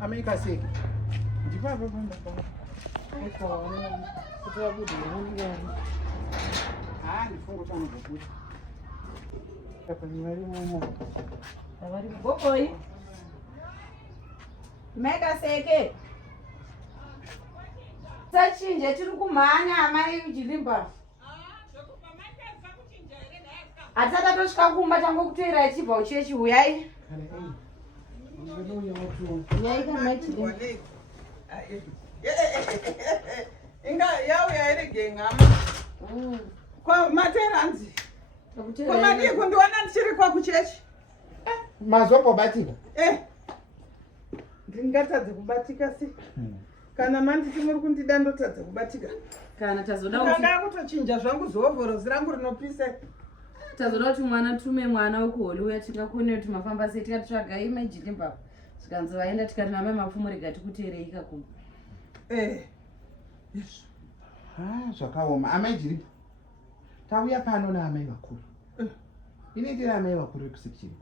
Amekaseka. Ndipapa pamba. Kuti wabude ngani. Ndifungo changu kuti. Apa nyari mumo. Vari bokoi. Mekaseke. Tachinje tiri kumhanya amai kuchilimba. Atata tosvika kumba tangokutoera achibva uchechi uyai. Uyai kana chilimba. Inga yauya iri gengama. Kwa materanzi. Kwa madiko ndiwana ndichiri kwa kuchechi. Mazombo batika. Ndingatadze kubatika si. Kana manditi muri kundida ndotadze kubatika. Kana tazoda ndanga kutochinja zvangu zovhoro zirangu rinopisa. Tazoda kuti mwana tume mwana wekuholi uya tikakone kuti mafamba sei tikatsvaga imajilimba. Tikanzi vaenda tikati name mapfumo rega tikuteerei ikakuma. Yes. Zvakaoma. Amai Jirimba. Tauya pano naamai vakuru. Inoitira amai vakuru ekusection.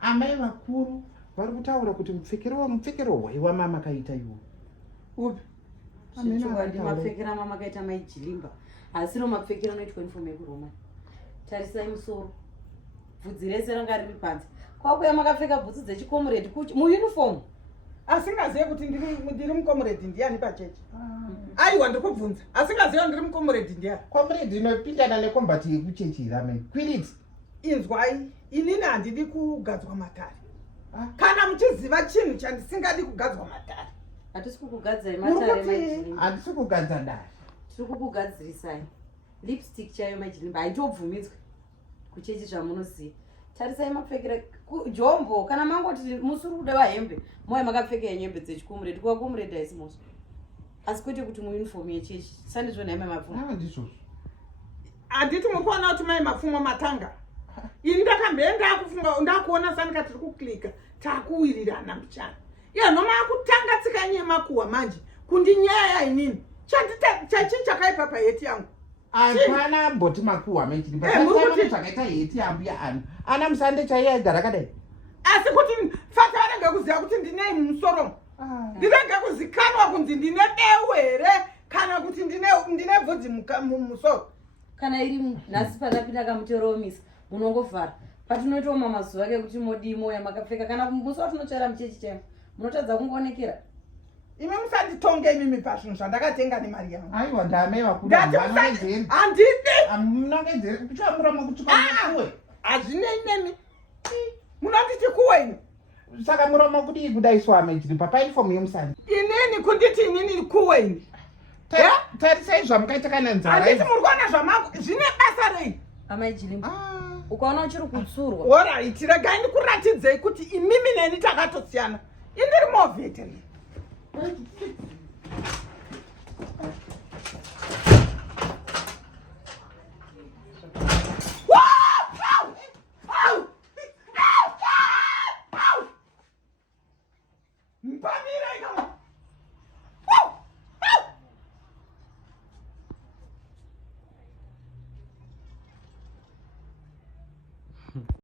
Amai vakuru vari kutaura kuti mupfekero hwaiwa mama kaita iwo. Upi? Mapfekero mama kaita mai Jilimba. Asi ro mapfekero anoitwa uniform yekuroma. Tarisai musoro. Bvudzi rese ranga riri panze. Kwakuya makapfeka bhutsu dzechikomuredi muuniform. Asingazive kuti ndiri mukomuredi ndiani pachechi. Aiwa ndikubvunza. Asingazive ndiri mukomuredi ndiani. Komuredi inopindana nekombati yekuchechi ramai. Kwiriti. Inzwai, inini handidi kugadzwa matare. Kana muchiziva chinhu chandisingadi kugadzwa matare. Hatisi kukugadzai matare maJilimba. Handisi kugadza ndari. Tiri kukugadzirisai. Lipstick chayo maJilimba haitobvumidzwe kuchechi zvamunoziva. Tarisai mapfekera jombo kana mangoti musuri kuda wahembe moyo makapfeka hembe dzechikomuredi kwa komuredi haisi moso. Asi kwete kuti muuniform yechechi. Sandizvo naime mapfumo. Ndizvo. Handiti muri kuona kuti mai mapfumo matanga. Ini ndakamboenda kufunga ndakuona sandika tiri kuklika takuwirirana muchana. Iya noma kutanga tsika nyema kuwa manje kundinyaya inini. Chachi chakaipa paheti yangu. Hapana mboti makuwa Jirimba. Sasa chakaita heti yangu ya ana musande chaiya igara kadai. Asi kuti fata vanenge kuziva kuti ndinei mumusoro. Ndirenge kuzikanwa kunzi ndine beu here kana kuti ndine bvudzi mumusoro. Kana iri nhasi panapinda kamutero womisa munongovhara. Patinoitoma mazuva ekuti modi moya makapfeka kana musi watinotsvaira muchechi chaimo. Munotadza kungoonekera. Imi musanditonge imimi pazvinhu zvandakatenga nemari yangu. Aiwa ndamai vakuru. Handidi. Munongedzeri kuchwa muromo kutuka kuwe. Hazvinei nemi. Munonditi kuwe ini. Saka muromo kudii kudaiswa amai Jirimba painifomu yemusande. Inini kunditi inini kuwe ini. Tarisai zvamukaita kana nzara. Handiti muri kuona zvamangu zvine basa rei. Amai Jilimba. Ukaona uchiri kutsurwa. Alright, regai ndikuratidzei kuti imimi neni takatosiyana. Indiri movheteri.